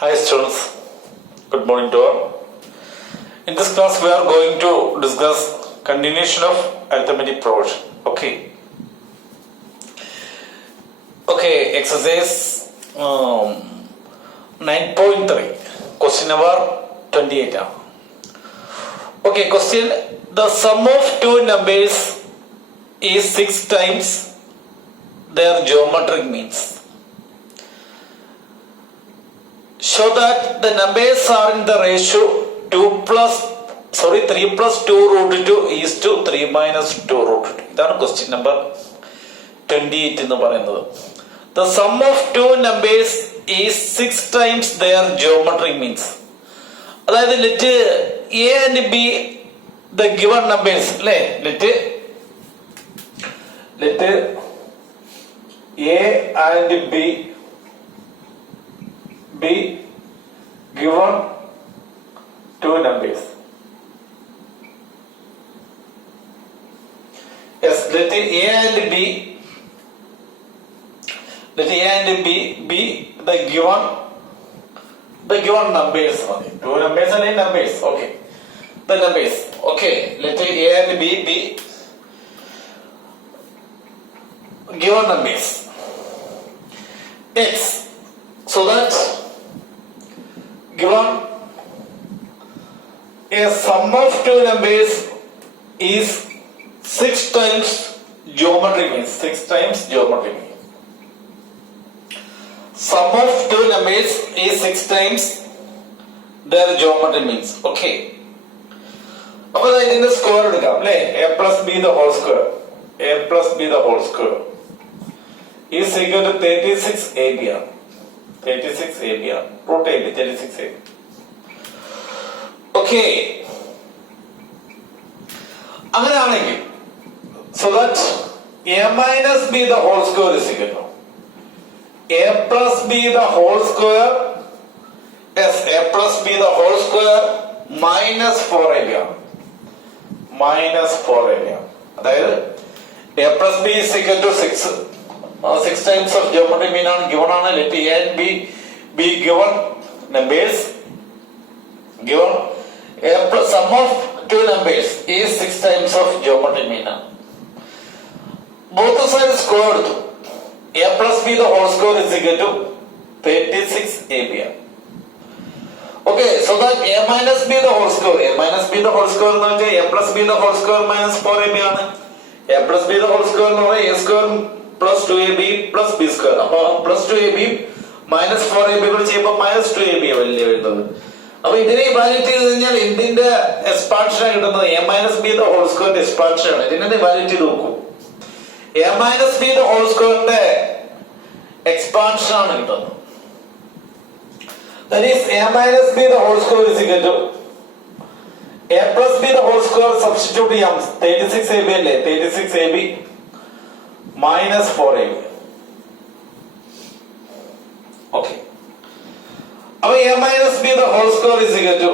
Hi students, good morning to all. In this class we are going to discuss continuation of arithmetic progression. Okay, exercise 9.3, question number 28. Okay, question, the sum of two numbers is 6 times their geometric means. Show that the numbers are in the ratio 3 plus 2 root 2 is to 3 minus 2 root 2. ഇതാണ് question number 28 എന്ന് പറയുന്നത്. The sum of two numbers is 6 times their geometric means. അതായത് let a and b the given numbers അല്ലേ, let a and b be given two numbers. Yes, let a and b be the given numbers. Okay. Two numbers and numbers. Okay. The numbers. Okay. Let a and b be given numbers. X. So that given a sum of two numbers is 6 times geometric means. 6 times geometric means. Sum of two numbers is 6 times their geometric means. Okay. അപ്പോൾ ഇതിന്റെ square എടുക്കാം അല്ലേ, a plus b the whole square is equal to 36ab. 36ab root ab 36ab. Okay, അങ്ങനെയാണെങ്കിൽ so that a minus b the whole square is equal to a plus b the whole square. Yes, a plus b the whole square minus 4ab. അതായത് a plus b is equal to 6. 6 times of geometric mean ആണ് given ആണ്. Let a and b be given numbers. Given a plus sum of two numbers is 6 times of geometric mean ആണ്. Both sides square എടുത്തു. a plus b the whole square is equal to 36ab. Okay, so that a minus b the whole square എന്ന് വെച്ചാൽ a plus b the whole square minus 4ab ആണ്. a plus b the whole square എന്ന് പറഞ്ഞാൽ a square plus 2ab plus b square. അപ്പോൾ plus 2ab minus 4ab കൂടി ചെയ്യുമ്പോൾ minus 2ab വലിയ വരുന്നത്. അപ്പൊ ഇതിനെ ഇവാലുവേറ്റ് ചെയ്ത് കഴിഞ്ഞാൽ എന്തിന്റെ എക്സ്പാൻഷൻ ആണ് കിട്ടുന്നത്? a minus b the whole square expansion ആണ്. ഇതിനെ ഇവാലുവേറ്റ് ചെയ്ത് നോക്കൂ. a minus b the whole square expansion ആണ് കിട്ടുന്നത്. That is a minus b the whole square is equal to a plus b the whole square substitute ചെയ്യാം. 36ab അല്ലേ, 36ab minus 4ab. Okay. അപ്പൊ a minus b the whole square is equal to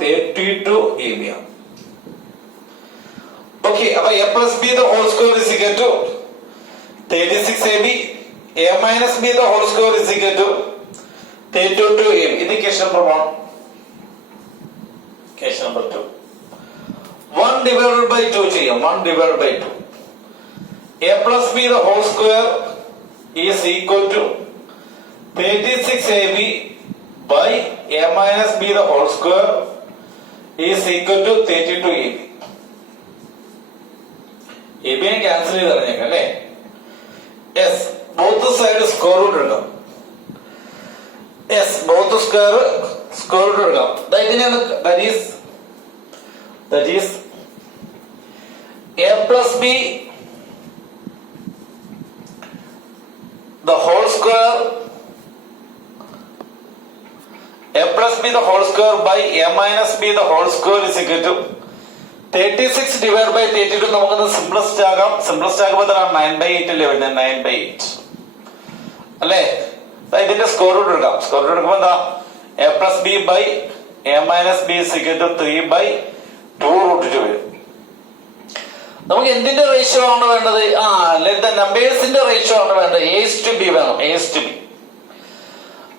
32ab. Okay, അപ്പൊ a plus b the whole square is equal to 36ab. a minus b the whole square is equal to 32ab. ഇത് case number 1. Case number 2. 1 divided by 2 ചെയ്യാം. 1 divided by 2. a plus b the whole square is equal to 36ab by a minus b the whole square is equal to 32ab. ab നെ cancel ചെയ്ത് കളഞ്ഞേക്കാം അല്ലേ. yes, both sides square root എടുക്കാം. yes, both square root എടുക്കാം. that is a plus b the whole square, a plus b the whole square by a minus b the whole square is equal to 36 divided by 32. നമുക്കൊന്ന് simplest ആകാം. Simplest ആകുമ്പോൾ 9/8 അല്ലേ വരുന്നത്, 9/8 അല്ലേ. ഇതിന്റെ square root എടുക്കാം. Square root എടുക്കുമ്പോൾ എന്താ, a plus b by a minus b is equal to 3/2 root 2 വരും. നമുക്ക് എന്തിന്റെ റേഷ്യോ ആണ് വേണ്ടത്? നമ്പേഴ്സിന്റെ റേഷ്യോ ആണ് വേണ്ടത്. a is to b വേണം. a is to b.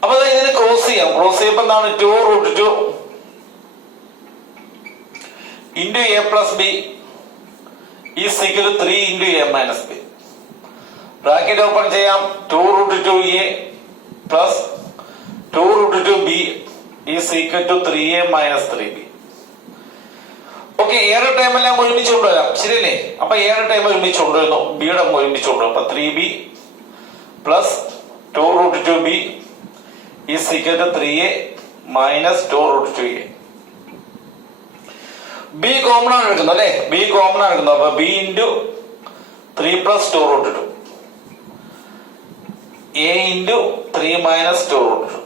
അപ്പൊ ഇതിന് ക്രോസ് ചെയ്യാം. ക്രോസ് ചെയ്യുമ്പോ എന്താണ് 2√2 into a plus b is equal to 3 into a minus b. Bracket open ചെയ്യാം. 2√2a plus 2√2b is equal to 3a minus 3b. Okay, ഏറെ ടൈമെല്ലാം ഒരുമിച്ച് കൊണ്ടുവരാം, ശരിയല്ലേ? അപ്പൊ ഏറെ ടൈം ഒരുമിച്ച് കൊണ്ടുവരുന്നു, ബിയുടെ ഒരുമിച്ച് കൊണ്ടുവരും. അപ്പൊ 3b plus 2√2b is equal to 3a minus 2√2a. B common ആണ് എടുക്കുന്നത് അല്ലെ? ബി കോമൺ ആണ് എടുക്കുന്നത്. അപ്പൊ B into 3 plus 2√2, A into 3 minus 2√2.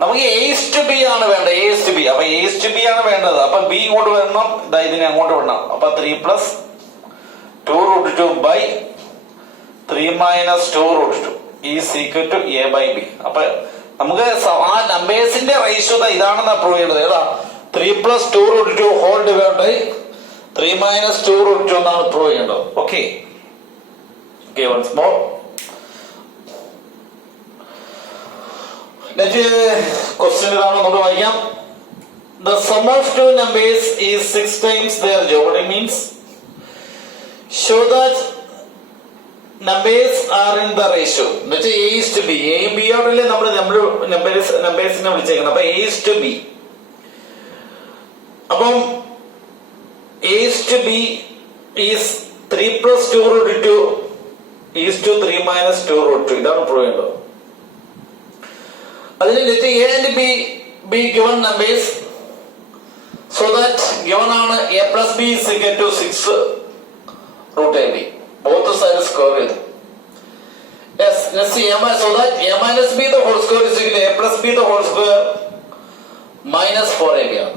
നമുക്ക് a/b ആണ് വേണ്ടത്, a/b. അപ്പൊ a/b ആണ് വേണ്ടത്. അപ്പൊ ബി ഇങ്ങോട്ട് വരണം, ഇതിനെ അങ്ങോട്ട് വിടണം. അപ്പൊ 3 plus 2√2 by 3 minus 2√2 is equal to a by b. അപ്പൊ നമുക്ക് ആ നമ്പേഴ്സിന്റെ റേഷ്യോ ഇതാണെന്ന് പ്രൂവ് ചെയ്യേണ്ടത്. ഏതാ? 3 plus 2√2 whole divide by 3 minus 2√2 എന്നാണ് പ്രൂവ് ചെയ്യേണ്ടത്. Okay, once more. ക്വസ്റ്റ്യൻ ഇതാണ്, നമുക്ക് വായിക്കാം. The sum of two numbers is 6 times their geometry means. Show that numbers are in the ratio. എന്നുവെച്ചാൽ a/b, എയും ബി ആണല്ലേ നമ്മൾ നമ്പേഴ്സിനെ വിളിച്ചേക്കുന്നത്. അപ്പൊ a/b. അപ്പം a/b is 3 plus 2√2 is to 3 minus 2√2. ഇതാണ് പ്രൂവ് ചെയ്യേണ്ടത്. അതിന് let A and B be given numbers. So that given ആണ് a plus b is equal to 6√ab. Both side square ചെയ്തു. Yes, let's see so that a minus b the whole square is equal to a plus b the whole square minus 4ab ആണ്.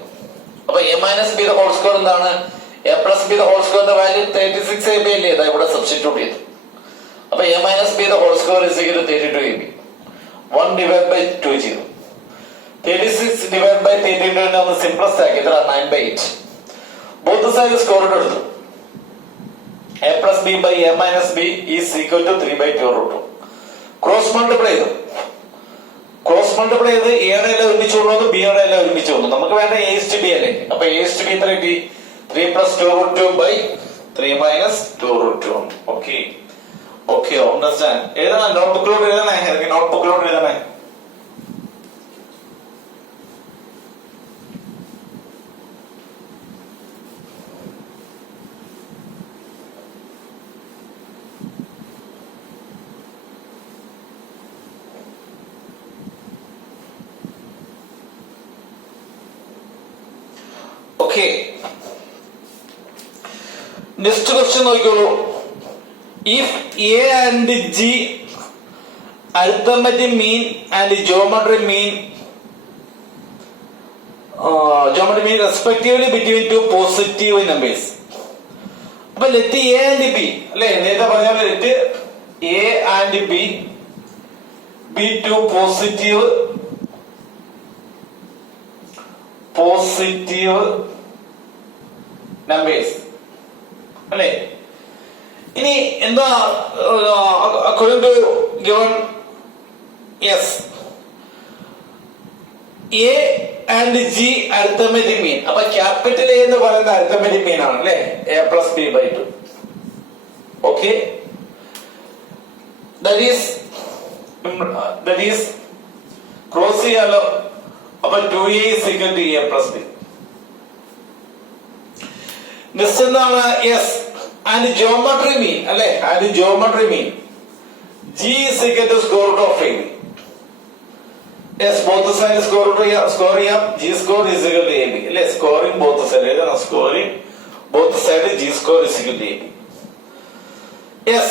അപ്പൊ a minus b the whole square എന്താണ്? a plus b the whole square ന്റെ value 36ab അല്ലേ? ഇതാ ഇവിടെ substitute ചെയ്തു. അപ്പൊ a minus b the whole square is equal to 32ab. 1 divided by 2 ചെയ്തു. 36 divided by 32 ഒന്ന് സിംപ്ലസ്റ്റ് ആക്കി. ഇത്ര 9/8. ബോത്ത് സൈഡ് സ്ക്വയർ റൂട്ട് എടുത്തു. a plus b by a minus b is equal to 3/2√2. Cross multiply ചെയ്തു. Cross multiply ചെയ്ത് എയുടെ എല്ലാം ഒരുമിച്ച് കൊണ്ടുവന്നു, ബിയുടെ എല്ലാം ഒരുമിച്ച് വന്നു. നമുക്ക് വേണ്ട a/b അല്ലേ? അപ്പൊ a/b എത്ര കിട്ടി? 3 plus 2√2 by 3 minus 2√2. Okay okay, understand. എഴുതണേ, നോട്ട്ബുക്കിലോട്ട് എഴുതണേ, നോട്ട്ബുക്കിലോട്ട് എഴുതണേ. ഓക്കെ, നെക്സ്റ്റ് ക്വസ്റ്റ്യൻ നോക്കിക്കോളൂ. If a and g arithmetic mean and geometry mean respectively between two positive numbers. അപ്പൊ let a and b അല്ലെ? നേരത്തെ പറഞ്ഞ let a and b be two positive numbers അല്ലെ? ഇനി എന്താ according to given? Yes, a and g arithmetic mean. അപ്പൊ capital A എന്ന് പറയുന്ന arithmetic mean ആണ് അല്ലെ? a plus b by 2. Okay, that is cross ചെയ്യാലോ. അപ്പൊ 2a is equal to a plus b. Next എന്താണ്? യെസ്, and geometry mean അല്ലെ? and geometry mean g is equal to square root of ab. yes, both sides square ചെയ്യാം. g square is equal to ab അല്ലെ? scoring both sides എഴുതണം. scoring both sides g square is equal to ab. yes,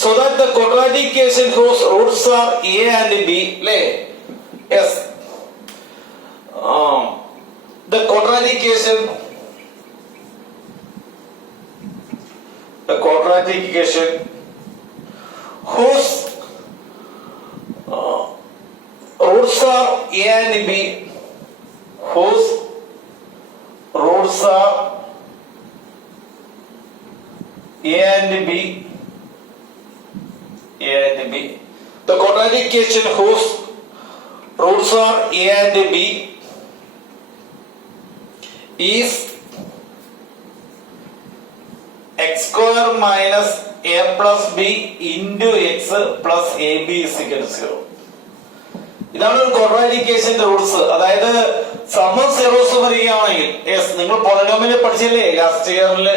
so that the quadratic equation whose roots are a and b അല്ലെ? yes, the quadratic equation whose roots are a and b, whose roots are a and b The quadratic equation whose roots are a and b is x square minus a plus b into x plus ab is equal to 0. ഇതാണ് ഒരു quadratic ഇക്വേഷന്റെ rules. അതായത് സമം zeros വരികയാണെങ്കിൽ നിങ്ങൾ polynomial പഠിച്ചില്ലേ last ഇയറിൽ,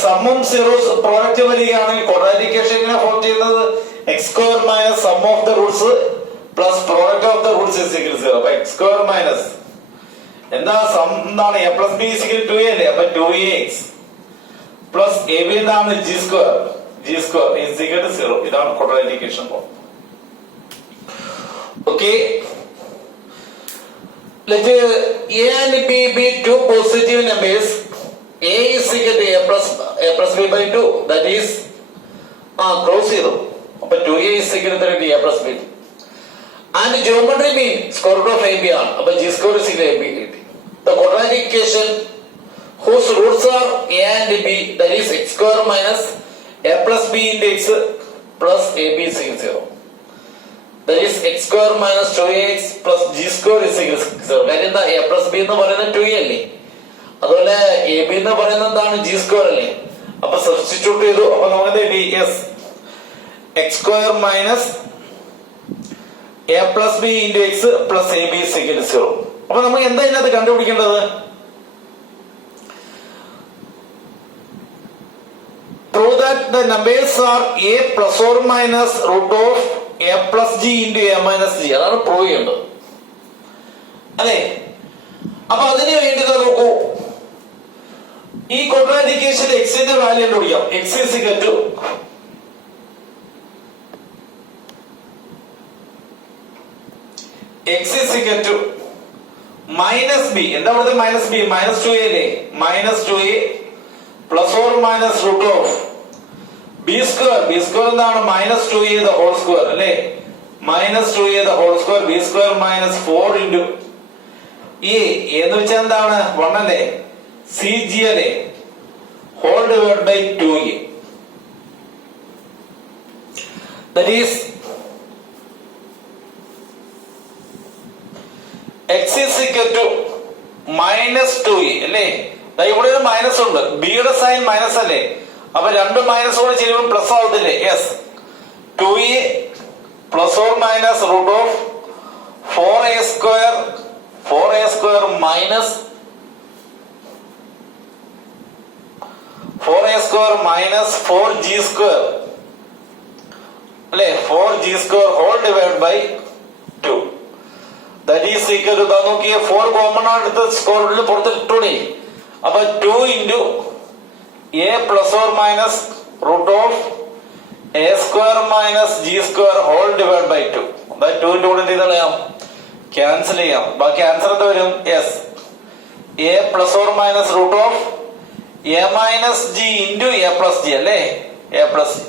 സമം സീറോസ് പ്രോഡക്റ്റ് വരികയാണെങ്കിൽ ക്വാഡ്രാറ്റിക് ഇക്വേഷൻ എങ്ങനെ ഫോം ചെയ്യുന്നത്? X square minus sum of the roots plus product of the roots is equal to 0. അപ്പൊ എക്സ് സ്ക്വയർ മൈനസ് എന്താ സം എന്താണ് a plus b is equal to 2a അല്ലേ? അപ്പൊ 2ax plus a b എന്താണ് g square is equal to 0. ഇതാണ് quadratic equation form. Okay, let A and B be two positive numbers. A is equal to a plus B by 2. That is close 0. But 2a is equal to a plus B. And geometry mean square root of AB ആണ്. അപ്പോൾ G square is equal to AB. The quadratic equation whose roots are A and B, that is x square minus a plus b into x plus ab is equal to 0. That is x square minus 2ax plus g square is equal to 0. കാര്യം എന്താ? a plus b എന്ന് പറയുന്നത് 2a അല്ലേ? അതുപോലെ ab എന്ന് പറയുന്നത് എന്താണ്? g square അല്ലേ? അപ്പൊ സബ്സ്റ്റിറ്റ്യൂട്ട് ചെയ്തു. അപ്പൊ നമുക്ക് കിട്ടി yes x square minus a plus b into x plus ab is equal to 0. അപ്പൊ നമുക്ക് എന്താ ഇതിനകത്ത് കണ്ടുപിടിക്കേണ്ടത്? Prove that the numbers are a plus or minus root of a plus g into a minus g. അതാണ് prove ചെയ്യേണ്ടത് അല്ലേ? അപ്പൊ അതിന് വേണ്ടി നോക്കൂ, ഈ ക്വാഡ്രാറ്റിക് ഇക്വേഷനിൽ എക്സിന്റെ വാല്യൂ കണ്ടുപിടിക്കാം. X is equal to minus B. എന്താ പറയുന്നത്? മൈനസ് ബി മൈനസ് 2a അല്ലേ? Minus 2a plus or minus root of B square. B square എന്താണ്? Minus 2a the whole square അല്ലേ? Minus 2a the whole square B square minus 4 into A എന്ന് വെച്ചാൽ എന്താണ്? 1 അല്ലേ? C G അല്ലേ? Whole divide by 2a. That is x is equal to minus 2a അല്ലേ? ഇവിടെ ഒരു മൈനസ് ഉണ്ട്, ബിയുടെ സൈൻ മൈനസ് അല്ലേ? അപ്പൊ രണ്ട് മൈനസ് കൂടെ ചെയ്യുമ്പോൾ പ്ലസ് ആവത്തില്ലേ? Yes 2a plus or minus root of 4a square minus 4g square അല്ലേ? 4g square whole divide by 2. That is equal to നോക്കിയേ 4 കോമൺ എടുത്ത് സ്ക്വയറിൽ പുറത്തിട്ടൂടെ. അപ്പൊ 2 into A plus or minus root of a square minus g square whole divide by 2. അതായത് 2 into കൂടെ എന്ത് ചെയ്യാം? ക്യാൻസൽ ചെയ്യാം. ബാക്കി ആൻസർ എന്ത് വരും? Yes A plus or minus root of A minus G into A plus G അല്ലേ? A plus G.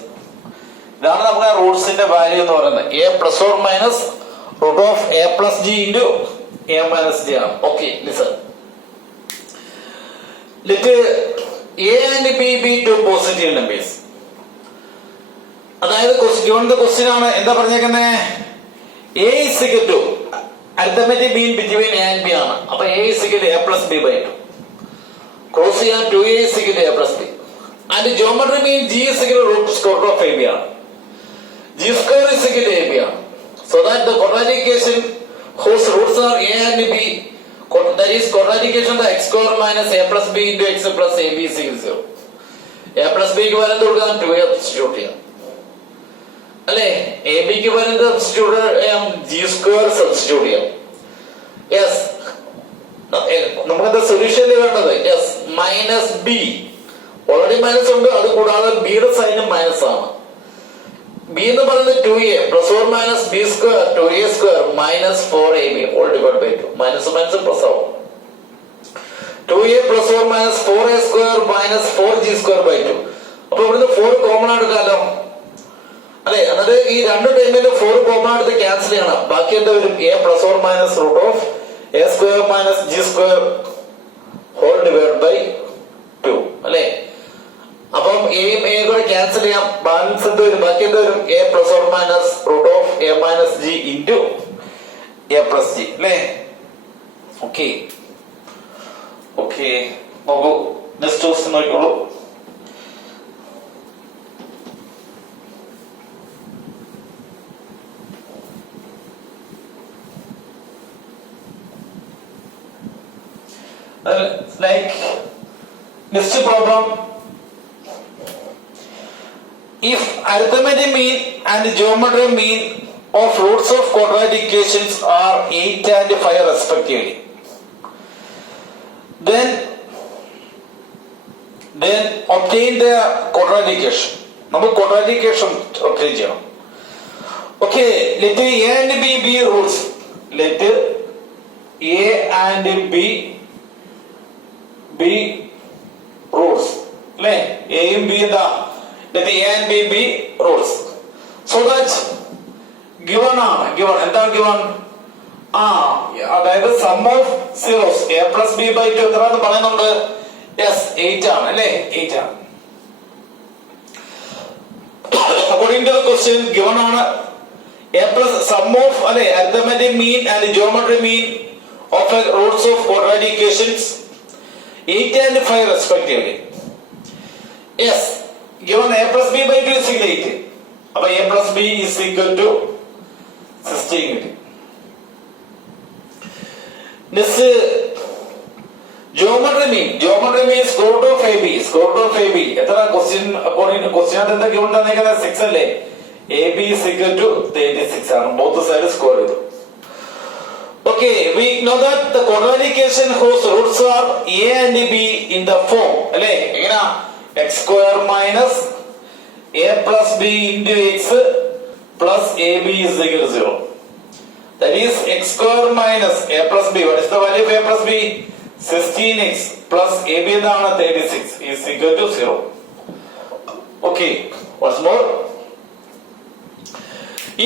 ഇതാണ് നമുക്ക് റൂട്ട്സിന്റെ വാല്യൂ എന്ന് പറയുന്നത്. A plus or minus root of A plus G into A minus G ആണ്. Okay, listen. Let a and b be two positive numbers. അതായത് given the question ആണ് എന്താ പറഞ്ഞേക്കുന്നത്? a is equal to arithmetic mean between a and b ആണ്. അപ്പൊ a is equal to a plus b by 2. Cross ചെയ്യാൻ 2a is equal to a plus b. And geometry mean g is equal to root square of ab ആണ്. g square is equal to ab ആണ്. So that the quadratic equation whose roots are a and b, that is quadratic equation the x square minus a plus b into x plus ab is equal to 0. a plus b ക്ക് പകരം കൊടുക്കാൻ 2a substitute ചെയ്യാം അല്ലേ? ab ക്ക് പകരം substitute ചെയ്യാം, g square substitute ചെയ്യാം. Yes നമുക്ക് സൊല്യൂഷൻ വേണ്ടത് yes minus B. Already minus ഉണ്ട്, അത് കൂടാതെ ബിയുടെ സൈനും മൈനസ് ആണ്. ബി എന്ന് പറയുന്നത് 2a plus or minus b square 2a square minus 4ab whole divide by 2. Minus minus plus ആവും. 2a plus or minus 4a square minus 4g square by 2. അപ്പൊ ഇവിടുന്ന് 4 കോമൺ എടുക്കാമല്ലോ അല്ലെ? എന്നിട്ട് ഈ രണ്ട് ടൈമിൽ 4 കോമൺ എടുത്ത് ക്യാൻസൽ ചെയ്യണം. ബാക്കി എന്താ വരും? a plus or minus root of a square minus g square whole divide by 2 അല്ലെ? അപ്പം എയും എയും കൂടെ ക്യാൻസൽ ചെയ്യാം. ബാലൻസ് എന്ത് വരും? ബാക്കി എന്ത് വരും? A plus or minus root of A minus G into A plus G അല്ലേ? ഓക്കെ ഓക്കെ, നോക്കൂ നെക്സ്റ്റ് ക്വസ്റ്റ്യൻ നോക്കിക്കോളൂ. Like next problem, if arithmetic mean and geometry mean of roots of quadratic equations are 8 and 5 respectively, then obtain the quadratic equation. നമുക്ക് quadratic equation obtain ചെയ്യണം. Okay, let A and B be roots. Let A and B roots അല്ലേ? എയും B എന്താ? let A and B be roots so that given ആണ്. given എന്താ given? അതായത് sum of zeros a plus b by 2 എത്ര എന്ന് പറയുന്നുണ്ട്? Yes 8 ആണ് അല്ലേ? 8 ആണ്. according to the question given ആണ് a plus sum of അല്ലേ arithmetic mean and geometry mean of the roots of quadratic equations 8 and 5 respectively. Yes, given a plus b by 2 is equal to 8. അപ്പോൾ a plus b is equal to 16. Next, geometry mean square root of ab. എത്ര question according to question എന്താ given തന്നേക്കുന്നത്? 6 അല്ലേ? ab is equal to 36 ആണ്. both sides square ചെയ്തു. Okay, we know that the quadratic equation whose roots are a and b in the form അല്ലേ? എങ്ങനാ? x square minus a plus b into x plus ab is equal to 0. That is x square minus a plus b. What is the value of a plus b? 16x plus ab എന്താണ്? 36 is equal to 0. Okay, what's more?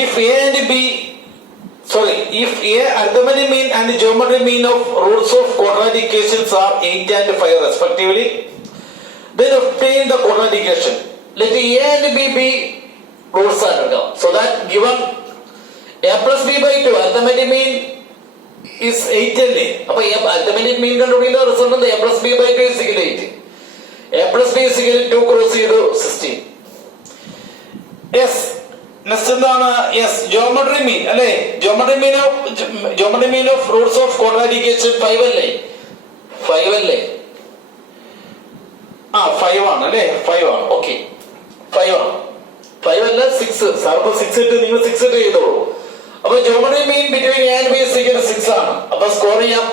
If a and b if a arithmetic mean and geometry mean of roots of quadratic equations are 8 and 5 respectively, then obtain the quadratic equation. Let a and b be roots are so that given a plus b by 2 arithmetic mean is 8 അല്ലേ? അപ്പോൾ arithmetic mean കണ്ടുപിടിക്കുന്ന result എന്താ? a plus b by 2 is equal to 8. a plus b is equal to 2 cross ചെയ്തു 16. yes, next എന്താണ്? Yes geometry mean അല്ലേ? geometry mean of roots of quadratic equation 5 അല്ലേ? 5 അല്ലേ? 5 ആണ് അല്ലേ? 5 ആണ്. ഓക്കെ 5 ആണ്. 5 അല്ല 6. സാറിപ്പോ 6 ഇട്ട് നിങ്ങൾ 6 ഇട്ട് ചെയ്തോളൂ. അപ്പൊ geometry mean between A and B is equal to 6 ആണ്. അപ്പൊ സ്കോർ ചെയ്യാം.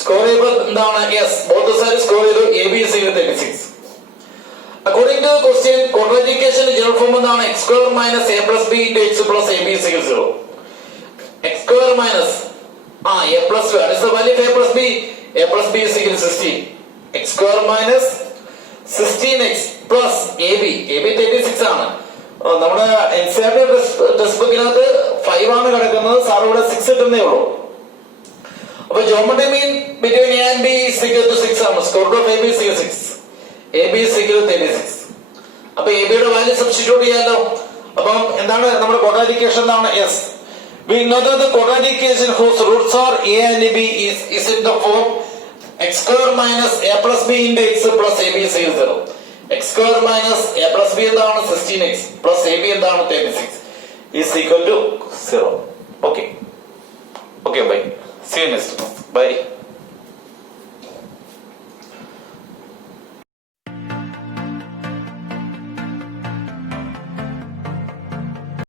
സ്കോർ ചെയ്യുമ്പോൾ എന്താണ്? യെസ് both sides സ്കോർ ചെയ്തു. AB is equal to 36. According to the question, quadratic equation general form എന്താണ്? x square minus a plus b into x plus ab is equal to 0. x square minus a plus b. What is the value of a plus b? a plus b is equal to 16. x square minus 16x plus ab 36 ആണ്. നമ്മുടെ NCERT text ബുക്കിനകത്ത് 5 ആണ് കിടക്കുന്നത്. Sir ഇവിടെ 6 ഇട്ടുന്നേ ഉള്ളൂ. അപ്പൊ geometry mean between a and b is equal to 6 ആണ്. square root of ab is equal to 6. AB is equal to 36. അപ്പൊ AB യുടെ വാല്യൂ സബ്സ്റ്റിറ്റ്യൂട്ട് ചെയ്യാലോ. അപ്പം എന്താണ് നമ്മുടെ quadratic equation എന്താണ്? yes, we know that the quadratic equation whose roots are a and b is in the form x square minus a plus b into x plus ab is equal to 0. x square minus a plus b എന്താണ്? 16x plus ab എന്താണ്? 36 is equal to 0. okay bye, see you next month. bye.